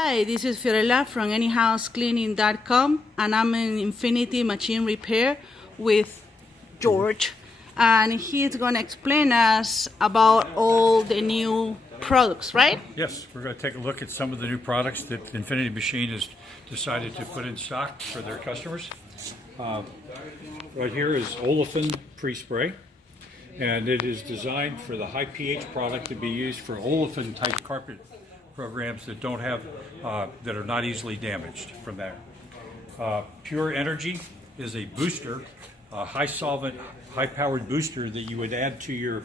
Hi, this is Fiorella from anyhousecleaning.com, and I'm in Infinitive Machine Repair with George, and he's going to explain us about all the new products, right? Yes, we're going to take a look at some of the new products that Infinitive Machine has decided to put in stock for their customers. Right here is Olefin PreSpray, and it is designed for the high pH product to be used for olefin type carpet programs that don't have that are not easily damaged from that. Pure Energy is a booster, a high solvent, high powered booster that you would add to your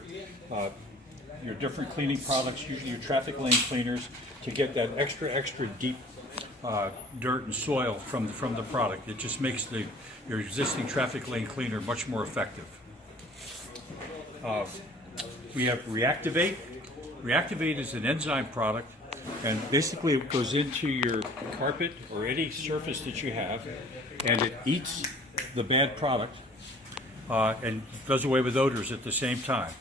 different cleaning products, usually your traffic lane cleaners, to get that extra deep dirt and soil from the product. It just makes your existing traffic lane cleaner much more effective. We have Reactivate. Reactivate is an enzyme product, and basically it goes into your carpet or any surface that you have, and it eats the bad product and does away with odors at the same time.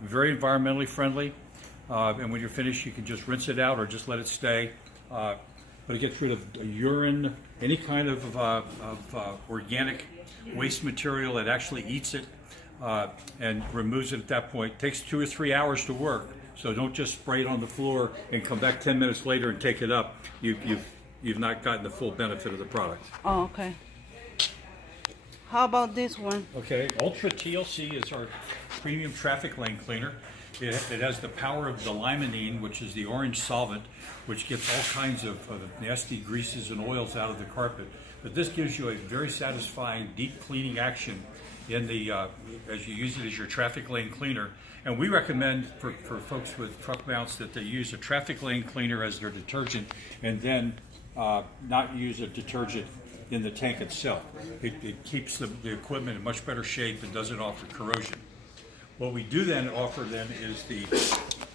Very environmentally friendly, and when you're finished you can just rinse it out or just let it stay. But it gets rid of urine, any kind of organic waste material. It actually eats it and removes it at that point. It takes 2 or 3 hours to work, so don't just spray it on the floor and come back 10 minutes later and take it up. You've not gotten the full benefit of the product. Oh, okay. How about this one? Okay, Ultra TLC is our premium traffic lane cleaner. It has the power of the limonene, which is the orange solvent, which gets all kinds of nasty greases and oils out of the carpet. But this gives you a very satisfying deep cleaning action in the as you use it as your traffic lane cleaner. And we recommend for folks with truck mounts that they use a traffic lane cleaner as their detergent, and then not use a detergent in the tank itself. It keeps the equipment in much better shape and doesn't offer corrosion. What we do then offer then is the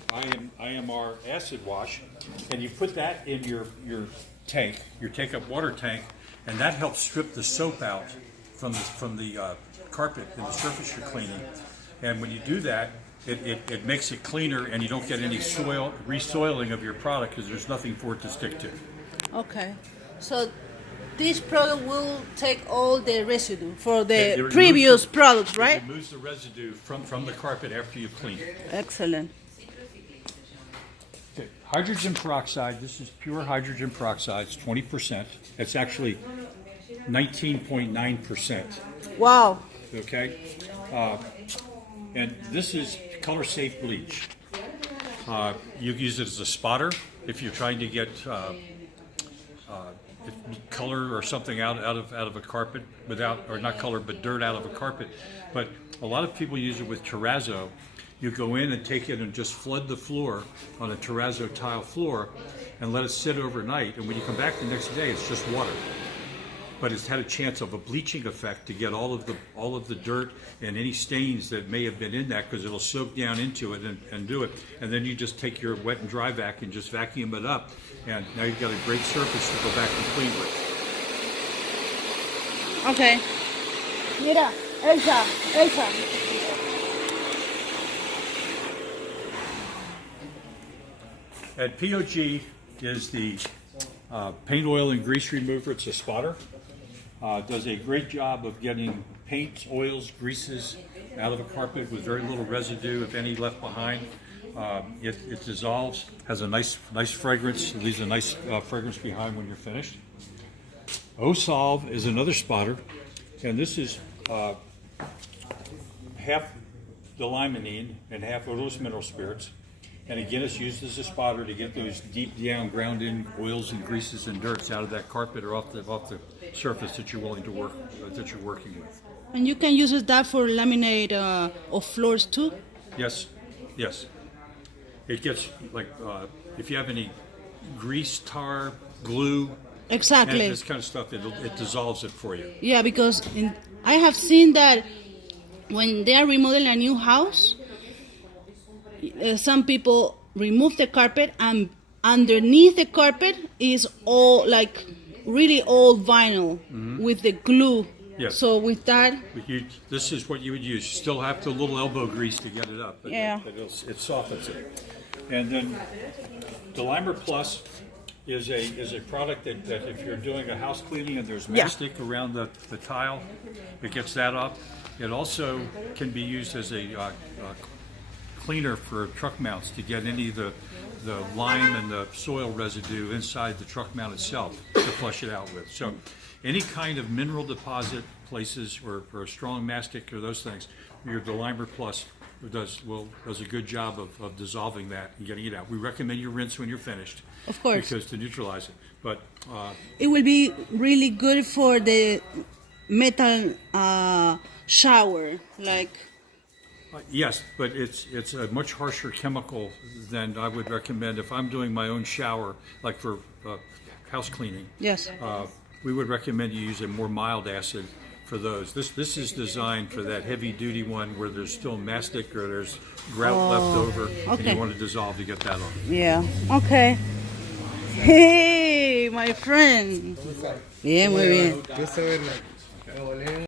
IMR acid wash, and you put that in your tank, your take-up water tank, and that helps strip the soap out from the carpet and the surface you're cleaning. And when you do that, it makes it cleaner, and you don't get any resoiling of your product because there's nothing for it to stick to. Okay, so this product will take all the residue for the previous products, right? It removes the residue from the carpet after you clean it. Excellent. Okay. Hydrogen peroxide, this is pure hydrogen peroxide, it's 20%. It's actually 19.9%. Wow. Okay? And this is color safe bleach. You use it as a spotter if you're trying to get color or something out of a carpet not color but dirt out of a carpet. But a lot of people use it with terrazzo. You go in and take it and just flood the floor on a terrazzo tile floor and let it sit overnight, and when you come back the next day it's just water. But it's had a chance of a bleaching effect to get all of the dirt and any stains that may have been in that, because it'll soak down into it and do it. And then you just take your wet and dry vac and just vacuum it up, and now you've got a great surface to go back and clean with. Okay. Mira, Elsa. And POG is the paint, oil, and grease remover. It's a spotter. Does a great job of getting paints, oils, greases out of a carpet with very little residue, if any, left behind. It dissolves, has a nice fragrance. It leaves a nice fragrance behind when you're finished. O-Solve is another spotter, and this is half the limonene and half odorless mineral spirits. And again, it's used as a spotter to get those deep down, ground in oils and greases and dirts out of that carpet or off the surface that you're willing to work that you're working with. And you can use that for laminate of floors too? Yes. It gets like if you have any grease, tar, glue, exactly, and this kind of stuff, it dissolves it for you. Yeah, because I have seen that when they are remodeling a new house, some people remove the carpet, and underneath the carpet is all like really old vinyl with the glue. Yes. So with that, this is what you would use. You still have to a little elbow grease to get it up, but yeah, it softens it. And then Delimer Plus is a product that if you're doing a house cleaning and there's Yeah. mastic around the tile, it gets that off. It also can be used as a cleaner for truck mounts to get any of the lime and the soil residue inside the truck mount itself to flush it out with. So any kind of mineral deposit places or strong mastic or those things, your Delimer Plus does a good job of dissolving that and getting it out. We recommend you rinse when you're finished. Of course. Because to neutralize it. But It will be really good for the metal shower, like. yes, but it's a much harsher chemical than I would recommend if I'm doing my own shower, like for house cleaning. Yes. We would recommend you use a more mild acid for those. This is designed for that heavy duty one where there's still mastic or there's grout left over, and okay. you want to dissolve to get that off. Yeah. Okay. Hey, my friend. Bien, muy bien. Gusto verla.